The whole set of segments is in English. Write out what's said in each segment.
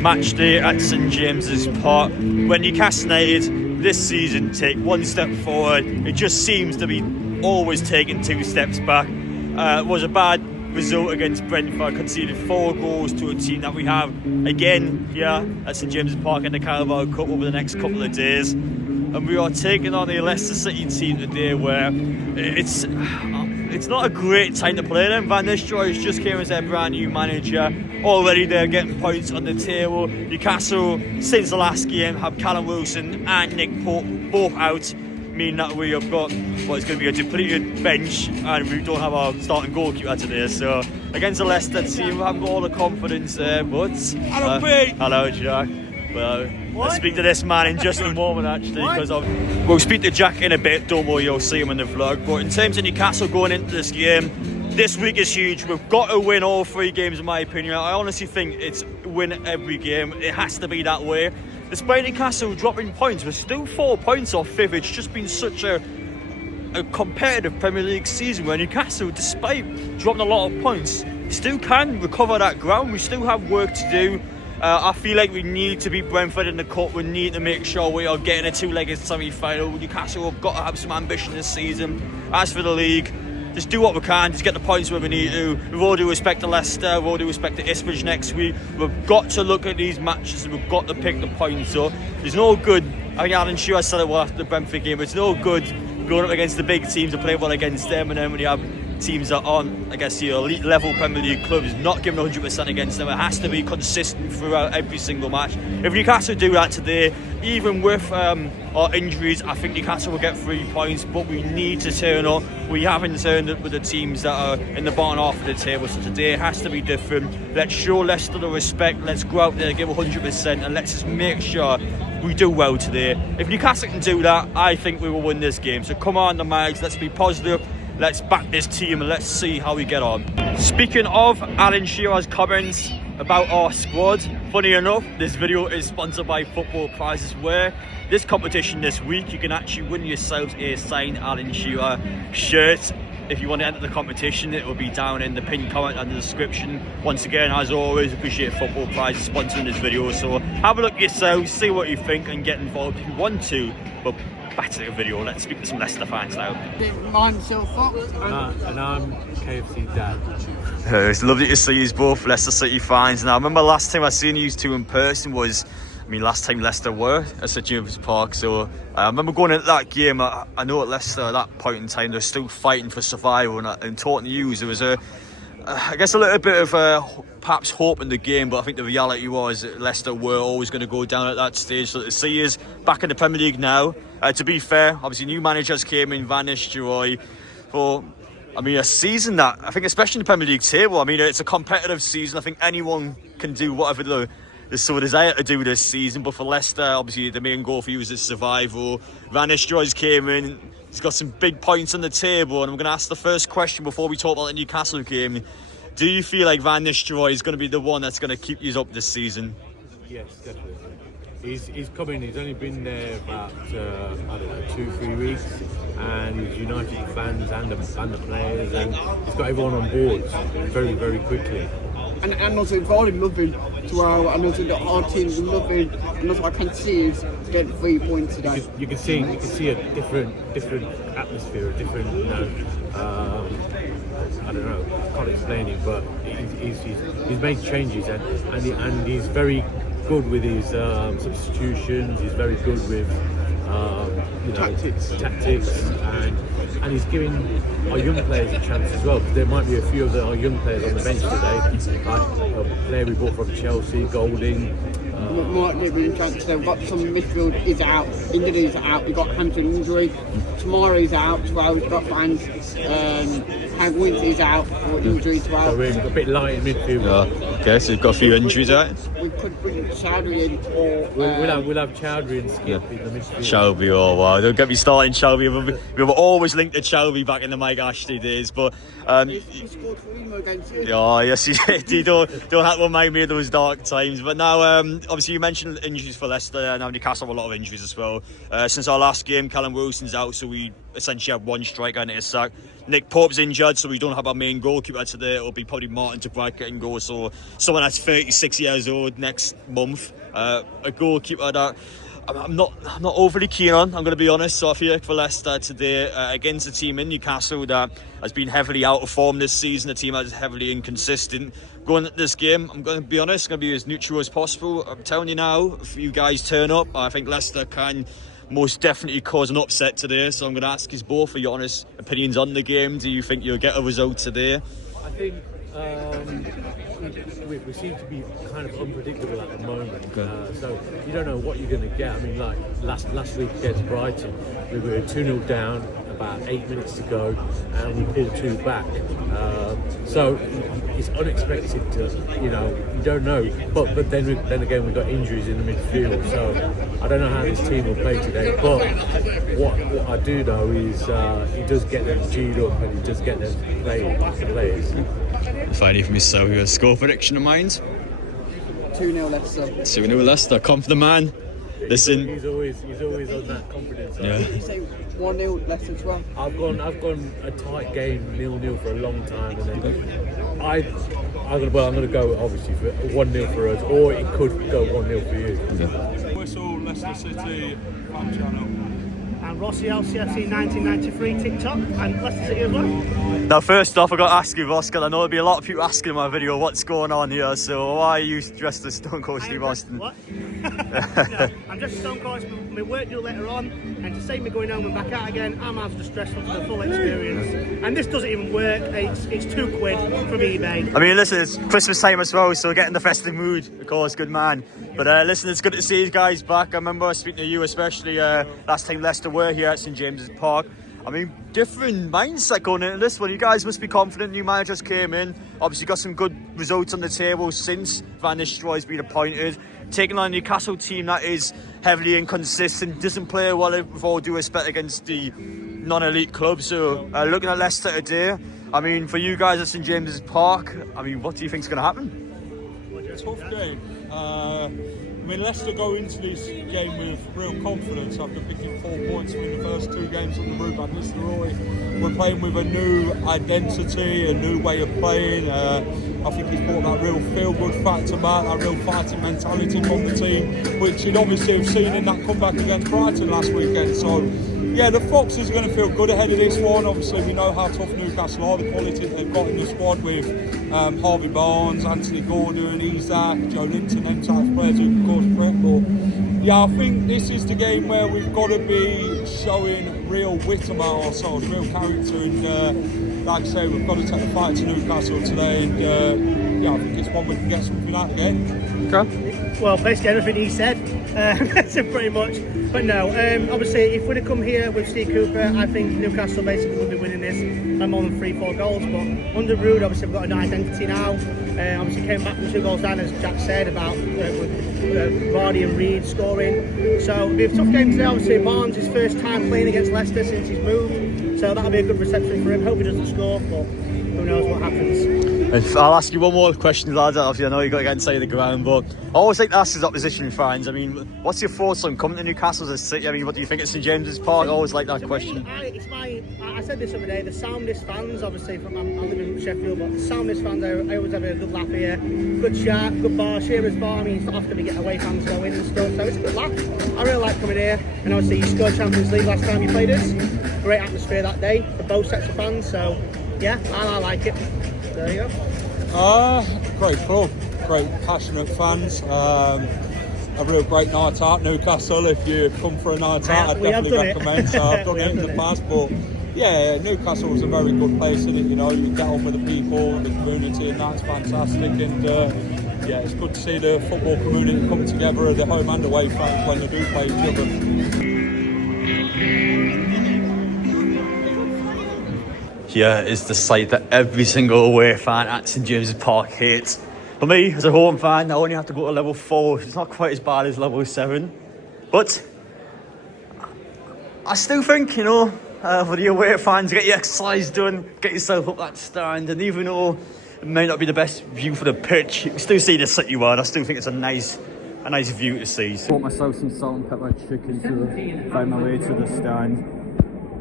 match day at St James's Park. When Newcastle United this season take one step forward, it just seems to be always taking two steps back. It was a bad result against Brentford, conceded 4 goals to a team that we have again here at St James's Park in the Carabao Cup over the next couple of days. And we are taking on the Leicester City team today, where it's not a great time to play them. Van Nistelrooy just came as their brand new manager. Already they're getting points on the table. Newcastle, since the last game, have Callum Wilson and Nick Pope both out, meaning that we have got what's going to be a depleted bench, and we don't have our starting goalkeeper today. So against the Leicester team, we haven't got all the confidence there, but Hello, Pete. Hello, Jack. Well, let's speak to this man in just a moment, actually, because we'll speak to Jack in a bit. Don't worry, you'll see him in the vlog. But in terms of Newcastle going into this game, this week is huge. We've got to win all 3 games, in my opinion. I honestly think it's win every game. It has to be that way. Despite Newcastle dropping points, we're still 4 points off 5th. It's just been such a competitive Premier League season where Newcastle, despite dropping a lot of points, still can recover that ground. We still have work to do. I feel like we need to beat Brentford in the cup. We need to make sure we are getting a 2-legged semi-final. Newcastle have got to have some ambition this season. As for the league, just do what we can, just get the points where we need to. With all due respect to Leicester, with all due respect to Ipswich next week, we've got to look at these matches and we've got to pick the points up. There's no good, I think Alan Shearer said it well after the Brentford game, it's no good going up against the big teams and playing well against them, and then when you have teams that aren't, I guess, your elite level Premier League clubs, not giving 100% against them. It has to be consistent throughout every single match. If Newcastle do that today, even with our injuries, I think Newcastle will get 3 points, but we need to turn up. We haven't turned up with the teams that are in the bottom half of the table, so today it has to be different. Let's show Leicester the respect, let's go out there, give 100%, and let's just make sure we do well today. If Newcastle can do that, I think we will win this game. So come on, the Mags, let's be positive. Let's back this team and let's see how we get on. Speaking of Alan Shearer's comments about our squad, funny enough, this video is sponsored by Football Prizes, where this competition this week you can actually win yourselves a signed Alan Shearer shirt. If you want to enter the competition, it will be down in the pinned comment and the description. Once again, as always, appreciate Football Prizes sponsoring this video, so have a look yourselves, see what you think and get involved if you want to. But back to the video, let's speak to some Leicester fans now. I'm Phil Fox. And I'm KFC Dad. It's lovely to see you both Leicester City fans. Now, I remember last time I seen you two in person was, last time Leicester were at St James's Park. So I remember going into that game. I know at Leicester at that point in time they're still fighting for survival, and talking to you, there was I guess a little bit of perhaps hope in the game, but I think the reality was that Leicester were always going to go down at that stage. So to see us back in the Premier League now, to be fair, obviously new managers came in, Van Nistelrooy, for a season that I think, especially in the Premier League table, it's a competitive season. I think anyone can do whatever they so desire to do this season, but for Leicester, obviously the main goal for you is the survival. Van Nistelrooy's came in. He's got some big points on the table, and I'm going to ask the first question before we talk about the Newcastle game. Do you feel like Van Nistelrooy is going to be the one that's going to keep you up this season? Yes, definitely. He's coming. He's only been there about 2-3 weeks, and he's united the fans and the players, and he's got everyone on board very, very quickly. And also involving nothing to our, and also our team's nothing, and also I can see is getting 3 points today. You can see a different atmosphere, a different, I don't know, can't explain it, but he's made changes, and he's very good with his substitutions. He's very good with tactics, and he's giving our young players a chance as well, because there might be a few of our young players on the bench today, like a player we bought from Chelsea, Golding. Might give me a chance. They've got some midfield is out, injuries are out. We've got hamstring injury. Tomorrow's out as well. We've got fans. Hank Winter's out for injury as well. So we're a bit light in midfield. Okay, so you've got a few injuries, right? We could bring Chowdhury in, or we'll have Chowdhury and Skip in the midfield. Shelby, oh wow, don't get me starting Shelby. We were always linked to Shelby back in the Mike Ashley days, but he scored for Emo against you. oh yes, he did. You don't have to remind me of those dark times. But now, obviously, you mentioned injuries for Leicester, and now Newcastle have a lot of injuries as well. Since our last game, Callum Wilson's out, so we essentially have one striker and it's sack. Nick Pope's injured, so we don't have our main goalkeeper today. It'll be probably Martin de Vrij getting goal. So someone that's 36 years old next month, a goalkeeper that I'm not overly keen on, I'm going to be honest. So I feel like for Leicester today against a team in Newcastle that has been heavily out of form this season, a team that is heavily inconsistent. Going into this game, I'm going to be honest, going to be as neutral as possible. I'm telling you now, if you guys turn up, I think Leicester can most definitely cause an upset today. So I'm going to ask you both for your honest opinions on the game. Do you think you'll get a result today? I think we seem to be kind of unpredictable at the moment. So you don't know what you're going to get. I mean, like last week against Brighton, we were 2-0 down, about 8 minutes to go, and we pulled 2 back. So it's unexpected to, you don't know. But then again, we've got injuries in the midfield, so I don't know how this team will play today. But what I do know is he does get them G'd up and he does get them players. Finally for myself, your score prediction of mine? 2-0 Leicester. 2-0 Leicester, confident man. Listen, He's always on that confidence. Yeah. You say 1-0 Leicester as well. I've gone a tight game 0-0 for a long time, and then I'm gonna go obviously for 1-0 for us, or it could go 1-0 for you. Whistle, Leicester City, fan channel. And Rossi LCFC 1993 TikTok and Leicester City as well. now first off, I got to ask you, Ross, because I know there'll be a lot of people asking in my video what's going on here. So why are you dressed as Stone Cold Steve Austin? What? No, I'm just Stone Cold. My work deal later on, and to save me going home and back out again, I'm out just dressed for the full experience. And this doesn't even work. It's £2 from eBay. I mean, listen, it's Christmas time as well, so get in the festive mood, of course, good man. But listen, it's good to see you guys back. I remember speaking to you, especially last time Leicester were here at St James's Park. I mean, different mindset going into this one. You guys must be confident. New managers came in, obviously got some good results on the table since Van Nistelrooy's been appointed. Taking on a Newcastle team that is heavily inconsistent, doesn't play well, with all due respect, against the non-elite club. So looking at Leicester today, I mean, for you guys at St James's Park, I mean, what do you think is going to happen? Tough game. I mean, Leicester go into this game with real confidence after picking 4 points in the first 2 games on the route. Van Nistelrooy, we're playing with a new identity, a new way of playing. I think he's brought that real feel-good factor back, that real fighting mentality from the team, which you'd obviously have seen in that comeback against Brighton last weekend. So, yeah, the Foxes are going to feel good ahead of this one. Obviously, we know how tough Newcastle are, the quality they've got in the squad with Harvey Barnes, Anthony Gordon, Isaac, Joe Linton, them type of players who can cause threat. But yeah, I think this is the game where we've got to be showing real wit about ourselves, real character, and like I say, we've got to take the fight to Newcastle today. And yeah, I think it's one we can get something out of the game. Okay. Well, basically everything he said, so pretty much. But no, obviously, if we'd have come here with Steve Cooper, I think Newcastle basically would be winning this by more than 3-4 goals. But under Rude, obviously, we've got an identity now. Obviously, came back from 2 goals down, as Jack said, about Vardy and Reed scoring. So it'll be a tough game today. Obviously, Barnes, his first time playing against Leicester since he's moved. So that'll be a good reception for him. Hope he doesn't score, but who knows what happens. I'll ask you one more question, lads. Obviously, I know you've got to get inside the ground, but I always like to ask his opposition fans. I mean, what's your thoughts on coming to Newcastle as a city? I mean, what do you think of St James's Park? I always like that question. I said this the other day, the soundest fans, obviously, I live in Sheffield, but the soundest fans, I always have a good laugh here. Good chat, good bar, Shearer's bar. I mean, it's not often we get away fans go in and stuff, so it's a good laugh. I really like coming here, and obviously you scored Champions League last time you played us. Great atmosphere that day for both sets of fans, so yeah, I like it. There you go. Great club, great passionate fans. A real great night out, Newcastle. If you come for a night out, I'd definitely recommend. So I've done it in the past, but yeah, Newcastle was a very good place, isn't it? You know, you get on with the people, the community, and that's fantastic. And yeah, it's good to see the football community come together, the home and away fans, when they do play each other. Here is the sight that every single away fan at St James's Park hates. For me, as a home fan, I only have to go to level 4. It's not quite as bad as level 7. But I still think, you know, for the away fans, get your exercise done, get yourself up that stand, and even though it may not be the best view for the pitch, you can still see the city wide. I still think it's a nice view to see. Bought myself some salt and pepper chicken to find my way to the stand.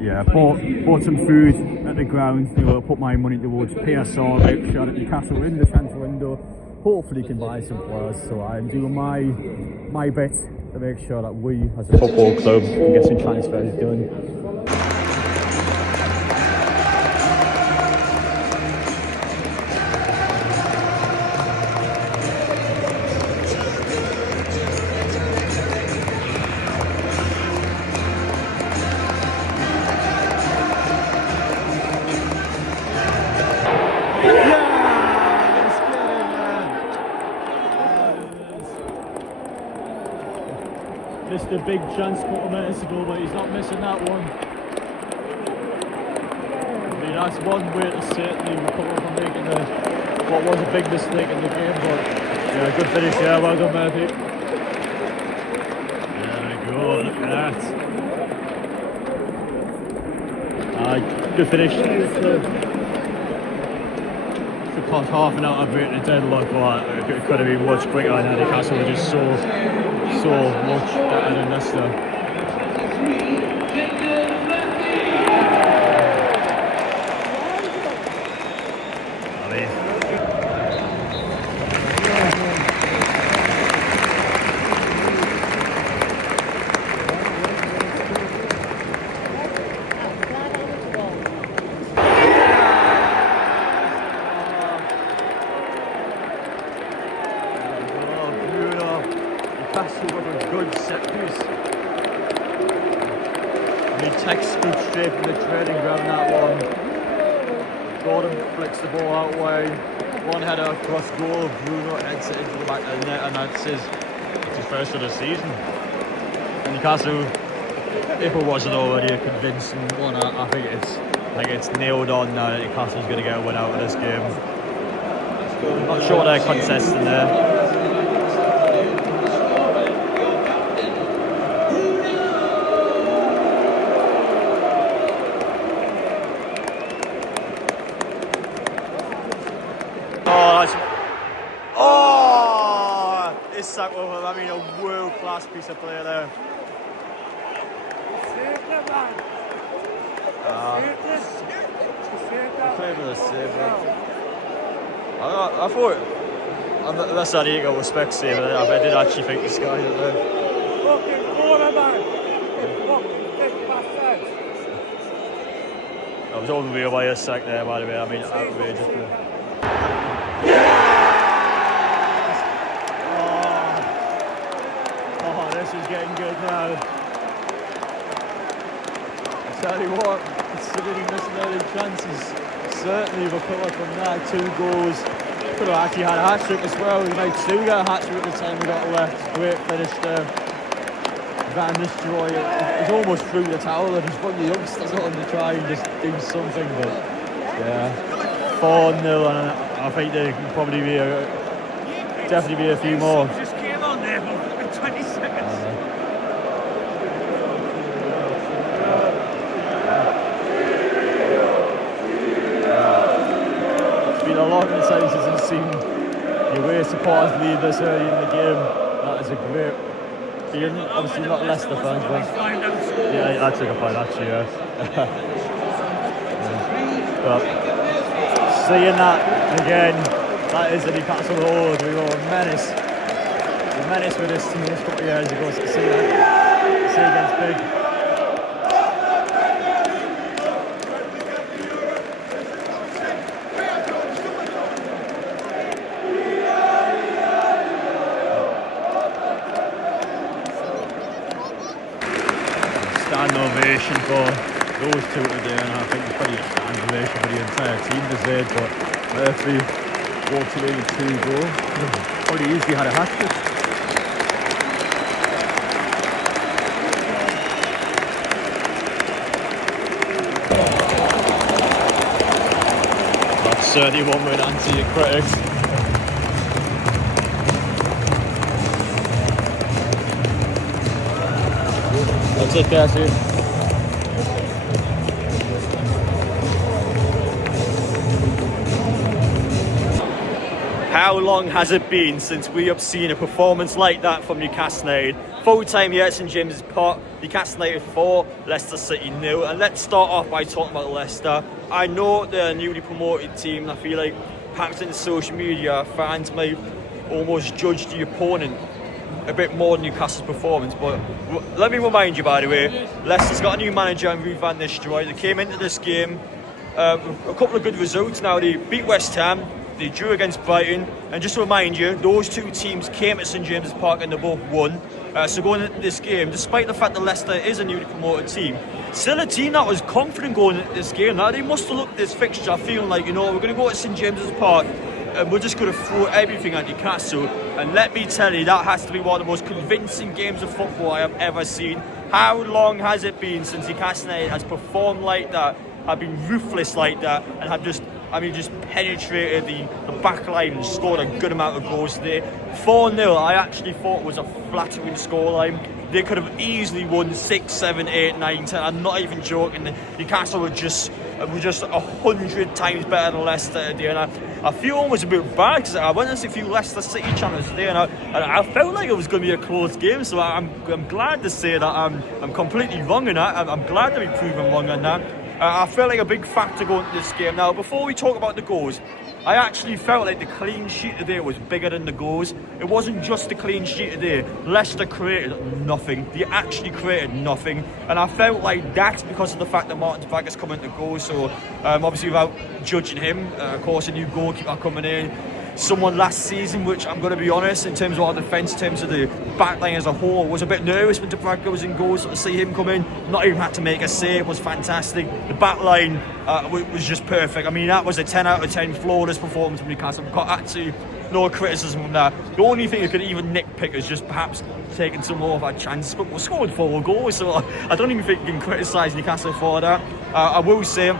Yeah, bought some food at the ground. You know, put my money towards PSR, make sure that Newcastle in the transfer window hopefully can buy some players. So I'm doing my bit to make sure that we as a football club can get some transfers done. Missed a big chance a couple of minutes ago, but he's not missing that one. I mean, that's one way to certainly recover from making what was a big mistake in the game, but yeah, good finish there, well done, Murphy. There we go, look at that. Good finish. It cost half an hour of it, it did look like it could have been much quicker, and Newcastle were just so much better than Leicester. Newcastle with a good set piece. I mean, textbook straight from the training ground, that one. Gordon flicks the ball out way. One header across goal. Bruno heads it into the back of the net, and that's his first of the season. And Newcastle, if it wasn't already a convincing one, I think it's nailed on now that Newcastle's going to get a win out of this game. I'm not sure they're contesting there. This sack over, I mean, a world-class piece of play there. Play with a save, I thought, unless I didn't go respect save, I did actually think this guy did there. I was overwhelmed by a sack there, by the way. I mean, outrageous play. This is getting good now. I tell you what, considering missing early chances, certainly recovered from that. 2 goals. Could have actually had a hat-trick as well. He made 2 get a hat-trick at the time we got left. Great finish there. Van Nistelrooy, he's almost threw the towel and he's put the youngsters on to try and just do something, but yeah. 4-0, and I think there can probably be definitely be a few more. Just came on there for 20 seconds. It's been a long time since I've seen your away supporters lead this early in the game. That is a great feeling. Obviously not Leicester fans, but yeah, I took a point actually, yeah. But seeing that again, that is a Newcastle hold. We were a menace. A menace with this team this couple of years ago. So see against Big. Stand ovation for those two today, and I think it's probably a stand ovation for the entire team today. But Murphy walked away with 2 goals. Probably easily had a hat-trick. That's certainly one way to answer your critics. That's it, guys. how long has it been since we have seen a performance like that from Newcastle United? Full time here at St James's Park, Newcastle United 4, Leicester City 0. And let's start off by talking about Leicester. I know they're a newly promoted team, and I feel like perhaps in social media, fans might almost judge the opponent a bit more than Newcastle's performance. But let me remind you, by the way, Leicester's got a new manager in Ruud van Nistelrooy. They came into this game a couple of good results. Now they beat West Ham, they drew against Brighton, and just to remind you, those two teams came to St James's Park and they both won. So going into this game, despite the fact that Leicester is a newly promoted team, still a team that was confident going into this game. Now they must have looked at this fixture feeling like, you know, we're going to go to St James's Park and we're just going to throw everything at Newcastle. And let me tell you, that has to be one of the most convincing games of football I have ever seen. How long has it been since Newcastle United has performed like that, have been ruthless like that, and have just penetrated the back line and scored a good amount of goals today? 4-0, I actually thought was a flattering scoreline. They could have easily won 6, 7, 8, 9, 10. I'm not even joking. Newcastle were just 100 times better than Leicester today, and I feel almost a bit bad because I went to see a few Leicester City channels today, and I felt like it was going to be a close game. So I'm glad to say that I'm completely wrong in that. I'm glad to be proven wrong on that. I felt like a big factor going into this game. Now, before we talk about the goals, I actually felt like the clean sheet today was bigger than the goals. It wasn't just the clean sheet today. Leicester created nothing. They actually created nothing. And I felt like that's because of the fact that Martin Bagger's come into goal. So, obviously, without judging him, of course, a new goalkeeper coming in. Someone last season, which I'm going to be honest, in terms of our defence, in terms of the backline as a whole, was a bit nervous when Dubravka was in goals. So to see him come in, not even had to make a save, was fantastic. The backline was just perfect. I mean, that was a 10 out of 10 flawless performance from Newcastle. We've got actually no criticism from that. The only thing you could even nitpick is just perhaps taking some more of our chances, but we're scoring 4 goals, so I don't even think you can criticise Newcastle for that. I will say,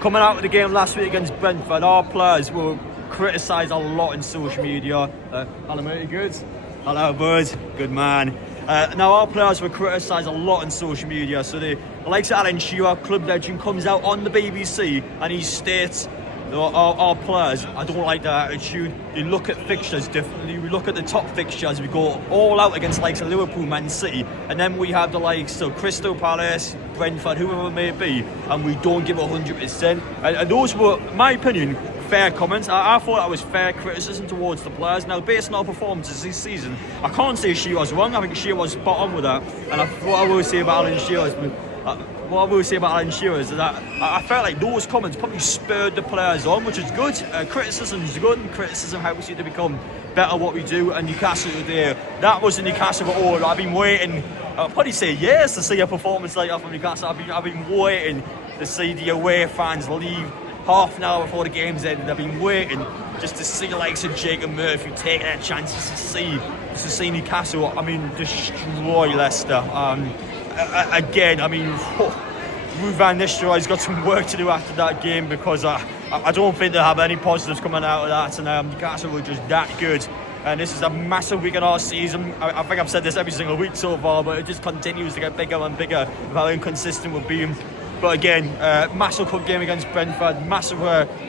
coming out of the game last week against Brentford, our players were criticised a lot in social media. Hello mate, good? Hello bud, good man. Now our players were criticised a lot in social media. So the likes of Alan Shearer, club legend, comes out on the BBC and he states, our players, I don't like their attitude. They look at fixtures differently. We look at the top fixtures, we go all out against the likes of Liverpool, Man City, and then we have the likes of Crystal Palace, Brentford, whoever it may be, and we don't give 100%. And those were, in my opinion, fair comments. I thought that was fair criticism towards the players. Now, based on our performances this season, I can't say she was wrong. I think she was spot on with that. And what I will say about Alan Shearer is that I felt like those comments probably spurred the players on, which is good. Criticism is good, and criticism helps you to become better at what we do. And Newcastle today, that was the Newcastle at all. I've been waiting, I'll probably say years, to see a performance like that from Newcastle. I've been waiting to see the away fans leave half an hour before the game's ended. I've been waiting just to see the likes of Jake and Murphy taking their chances to see Newcastle, destroy Leicester. Again, Ruud van Nistelrooy's got some work to do after that game, because I don't think they'll have any positives coming out of that, and Newcastle were just that good. And this is a massive week in our season. I think I've said this every single week so far, but it just continues to get bigger and bigger with how inconsistent we're being. But again, massive cup game against Brentford, massive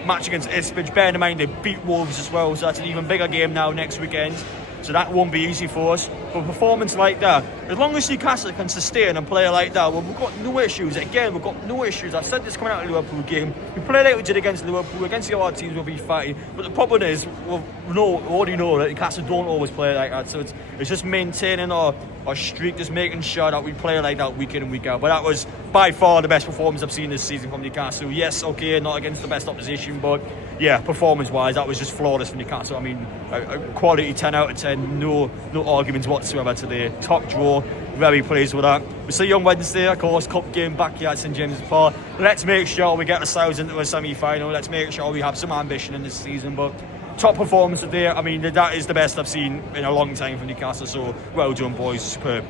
match against Ipswich. Bear in mind they beat Wolves as well, so that's an even bigger game now next weekend. So that won't be easy for us. But a performance like that, as long as Newcastle can sustain and play like that, well, we've got no issues. Again, we've got no issues. I said this coming out of the Liverpool game. We play like we did against Liverpool, against the other teams we'll be fighting. But the problem is, we already know that Newcastle don't always play like that. So it's just maintaining our streak, just making sure that we play like that week in and week out. But that was by far the best performance I've seen this season from Newcastle. Yes, okay, not against the best opposition, but yeah, performance-wise, that was just flawless from Newcastle. I mean, a quality 10 out of 10, no arguments whatsoever today. Top draw, very pleased with that. We'll see you on Wednesday, of course, cup game back here at St James's Park. Let's make sure we get ourselves into a semi-final. Let's make sure we have some ambition in this season, but top performance today. I mean, that is the best I've seen in a long time from Newcastle, so well done, boys. Superb.